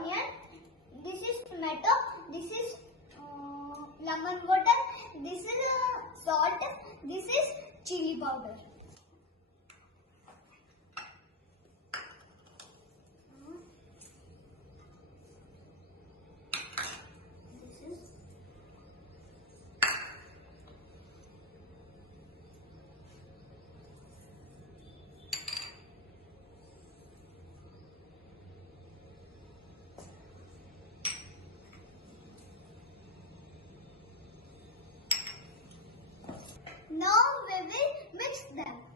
onion, this is tomato, this is lemon water, this is salt, this is chili powder. Now we will mix them.